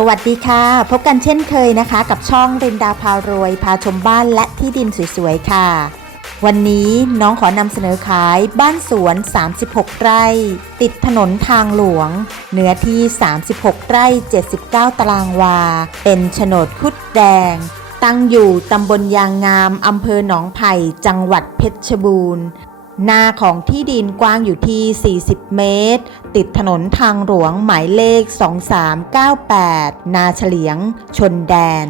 สวัสดีค่ะ พบกันเช่นเคยนะคะ กับช่องเรนดาพารวย พาชมบ้านและที่ดินสวยๆ ค่ะ วันนี้น้องขอนำเสนอขายบ้านสวน 36 ไร่ ติดถนนทางหลวง เนื้อที่ 36 ไร่ 79 ตารางวา เป็นโฉนดคุดแดง ตั้งอยู่ตำบลยางงามอำเภอหนองไผ่ จังหวัดเพชรบูรณ์ นาของที่ดินกว้างอยู่ที่ 40 เมตร ติดถนนทางหลวงหมายเลข 2398 นาเฉลียง ชนแดน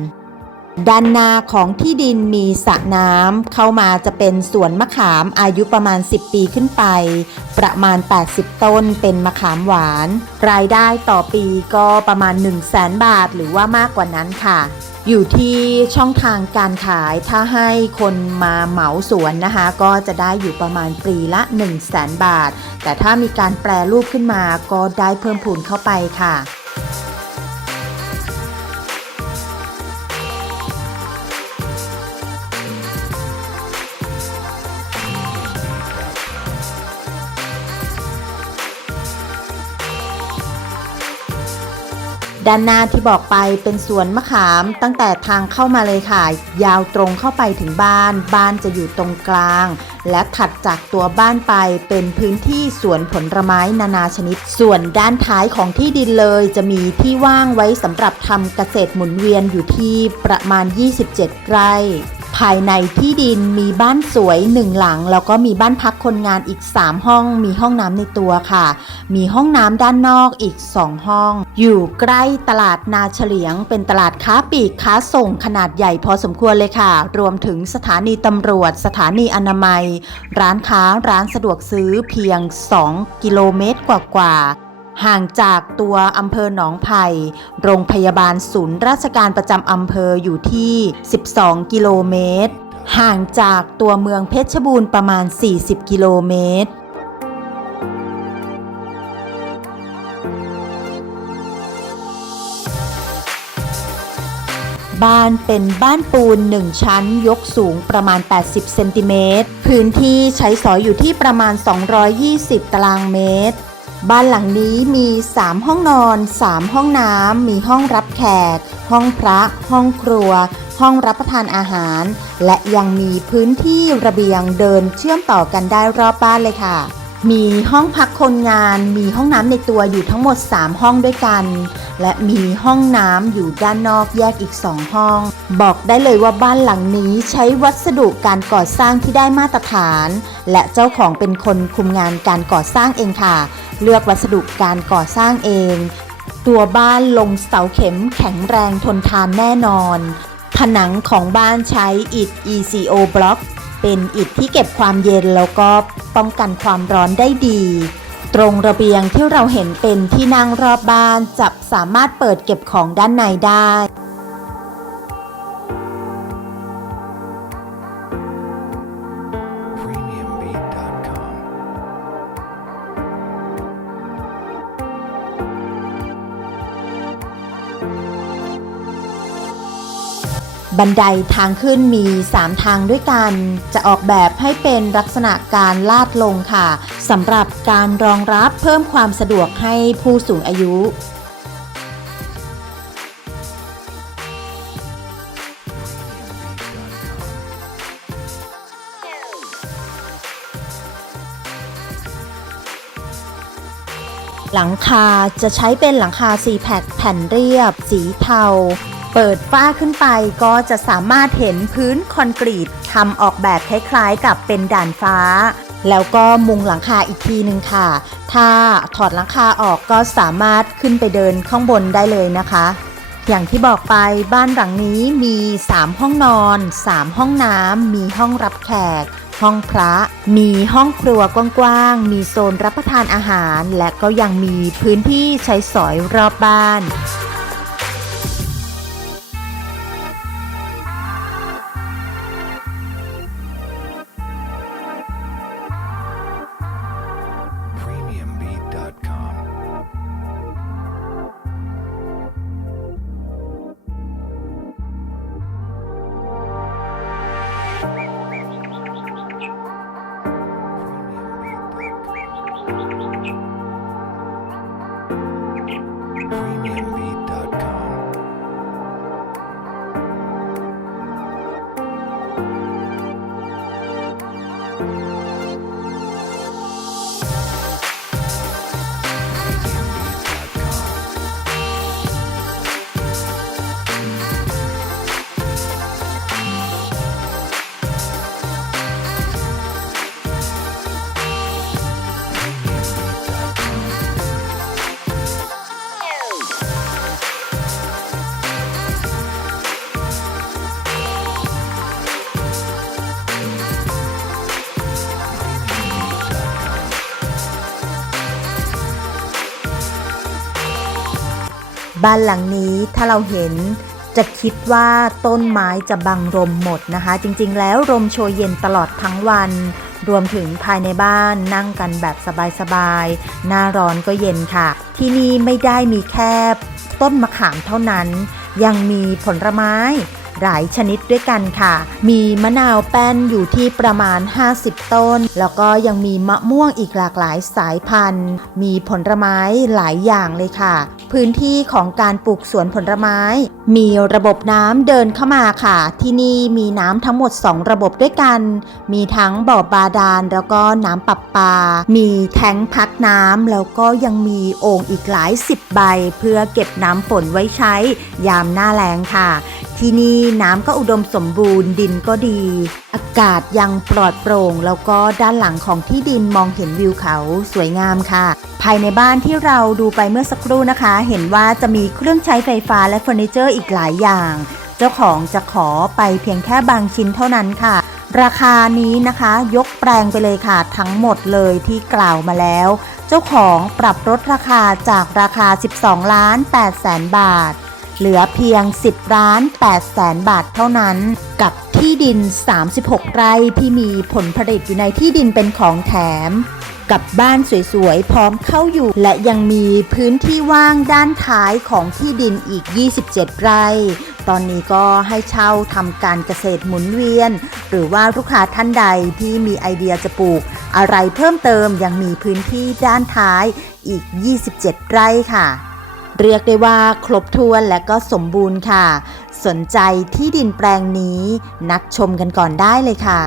ด้านนาของที่ดินมีสระน้ำเข้ามาจะเป็นสวนมะขามอายุประมาณ 10 ปีขึ้นไป ประมาณ 80 ต้นเป็นมะขามหวาน รายได้ต่อปีก็ประมาณ 1 0 0 0 0แบาท หรือว่ามากกว่านั้นค่ะ อยู่ที่ช่องทางการขายถ้าให้คนมาเหมาสวนนะคะ ก็จะได้อยู่ประมาณปีละ1 0 0 0 0แบาท แต่ถ้ามีการแปรรูปขึ้นมาก็ได้เพิ่มพูนเข้าไปค่ะ ด้านหน้าที่บอกไปเป็นสวนมะขามตั้งแต่ทางเข้ามาเลยค่ะ ยาวตรงเข้าไปถึงบ้าน บ้านจะอยู่ตรงกลาง และถัดจากตัวบ้านไปเป็นพื้นที่สวนผลไม้นานาชนิด ส่วนด้านท้ายของที่ดินเลยจะมีที่ว่างไว้สำหรับทำเกษตรหมุนเวียนอยู่ที่ประมาณ 27 ไร่ ภายในที่ดินมีบ้านสวยหนึ่งหลัง แล้วก็มีบ้านพักคนงานอีก 3 ห้อง มีห้องน้ำในตัวค่ะ มีห้องน้ำด้านนอกอีก 2 ห้อง อยู่ใกล้ตลาดนาเฉลียง เป็นตลาดค้าปลีกค้าส่งขนาดใหญ่พอสมควรเลยค่ะ รวมถึงสถานีตำรวจ สถานีอนามัย ร้านค้าร้านสะดวกซื้อเพียง 2 กิโลเมตรกว่าๆ ห่างจากตัวอำเภอหนองไผ่โรงพยาบาลศูนย์ราชการประจำอำเภออยู่ที่ 12 กิโลเมตร ห่างจากตัวเมืองเพชรบูรณ์ประมาณ 40 กิโลเมตรบ้านเป็นบ้านปูน 1 ชั้นยกสูงประมาณ 80 เซนติเมตร พื้นที่ใช้สอยอยู่ที่ประมาณ 220 ตารางเมตร บ้านหลังนี้มี 3 ห้องนอน 3 ห้องน้ำ มีห้องรับแขก ห้องพระ ห้องครัว ห้องรับประทานอาหาร และยังมีพื้นที่ระเบียงเดินเชื่อมต่อกันได้รอบบ้านเลยค่ะ มีห้องพักคนงาน มีห้องน้ำในตัวอยู่ทั้งหมด 3 ห้องด้วยกัน และมีห้องน้ำอยู่ด้านนอกแยกอีก 2 ห้อง บอกได้เลยว่าบ้านหลังนี้ใช้วัสดุการก่อสร้างที่ได้มาตรฐาน และเจ้าของเป็นคนคุมงานการก่อสร้างเองค่ะ เลือกวัสดุการก่อสร้างเอง ตัวบ้านลงเสาเข็มแข็งแรงทนทานแน่นอน ผนังของบ้านใช้อิฐ ECO บล็อกเป็นอิฐที่เก็บความเย็นแล้วก็ป้องกันความร้อนได้ดี ตรงระเบียงที่เราเห็นเป็นที่นั่งรอบบ้านจะสามารถเปิดเก็บของด้านในได้ บันไดทางขึ้นมี 3 ทางด้วยกัน จะออกแบบให้เป็นลักษณะการลาดลงค่ะสำหรับการรองรับเพิ่มความสะดวกให้ผู้สูงอายุหลังคาจะใช้เป็นหลังคา c ีแพคแผ่นเรียบ สีเทา เปิดฝ้าขึ้นไปก็จะสามารถเห็นพื้นคอนกรีตทำออกแบบคล้ายๆกับเป็นด่านฟ้า แล้วก็มุงหลังคาอีกทีหนึ่งค่ะ ถ้าถอดหลังคาออกก็สามารถขึ้นไปเดินข้างบนได้เลยนะคะ อย่างที่บอกไปบ้านหลังนี้มี 3 ห้องนอน 3 ห้องน้ำมีห้องรับแขก ห้องพระ มีห้องครัวกว้างๆ มีโซนรับประทานอาหาร และก็ยังมีพื้นที่ใช้สอยรอบบ้าน บ้านหลังนี้ถ้าเราเห็นจะคิดว่าต้นไม้จะบังลมหมดนะคะ จริงๆ แล้วลมโชยเย็นตลอดทั้งวัน รวมถึงภายในบ้านนั่งกันแบบสบายๆ หน้าร้อนก็เย็นค่ะ ที่นี่ไม่ได้มีแค่ต้นมะขามเท่านั้น ยังมีผลไม้ หลายชนิดด้วยกันค่ะ มีมะนาวแป้นอยู่ที่ประมาณ 50 ต้น แล้วก็ยังมีมะม่วงอีกหลากหลายสายพันธุ์ มีผลไม้หลายอย่างเลยค่ะ พื้นที่ของการปลูกสวนผลไม้ มีระบบน้ำเดินเข้ามาค่ะ ที่นี่มีน้ำทั้งหมด 2 ระบบด้วยกัน มีทั้งบ่อบาดาลแล้วก็น้ำปรับปา มีแทงพักน้ำแล้วก็ยังมีโอ่งอีกหลายสิบใบ เพื่อเก็บน้ำฝนไว้ใช้ยามหน้าแล้งค่ะ ที่นี่น้ำก็อุดมสมบูรณ์ดินก็ดี อากาศยังปลอดโปร่ง แล้วก็ด้านหลังของที่ดินมองเห็นวิวเขาสวยงามค่ะ ภายในบ้านที่เราดูไปเมื่อสักครู่นะคะ เห็นว่าจะมีเครื่องใช้ไฟฟ้าและเฟอร์นิเจอร์อีกหลายอย่าง เจ้าของจะขอไปเพียงแค่บางชิ้นเท่านั้นค่ะ ราคานี้นะคะ ยกแปลงไปเลยค่ะ ทั้งหมดเลยที่กล่าวมาแล้ว เจ้าของปรับลดราคาจากราคา 12 ล้าน8แสนบาท เหลือเพียง 10ล้าน8แสนบาทเท่านั้น กับที่ดิน 36 ไร่ที่มีผลผลิตอยู่ในที่ดินเป็นของแถม กับบ้านสวยๆ พร้อมเข้าอยู่ และยังมีพื้นที่ว่างด้านท้ายของที่ดินอีก 27 ไร่ ตอนนี้ก็ให้เช่าทำการเกษตรหมุนเวียน หรือว่าลูกค้าท่านใดที่มีไอเดียจะปลูก อะไรเพิ่มเติมยังมีพื้นที่ด้านท้ายอีก 27 ไร่ค่ะ เรียกได้ว่าครบถ้วนและก็สมบูรณ์ค่ะ สนใจที่ดินแปลงนี้นักชมกันก่อนได้เลยค่ะ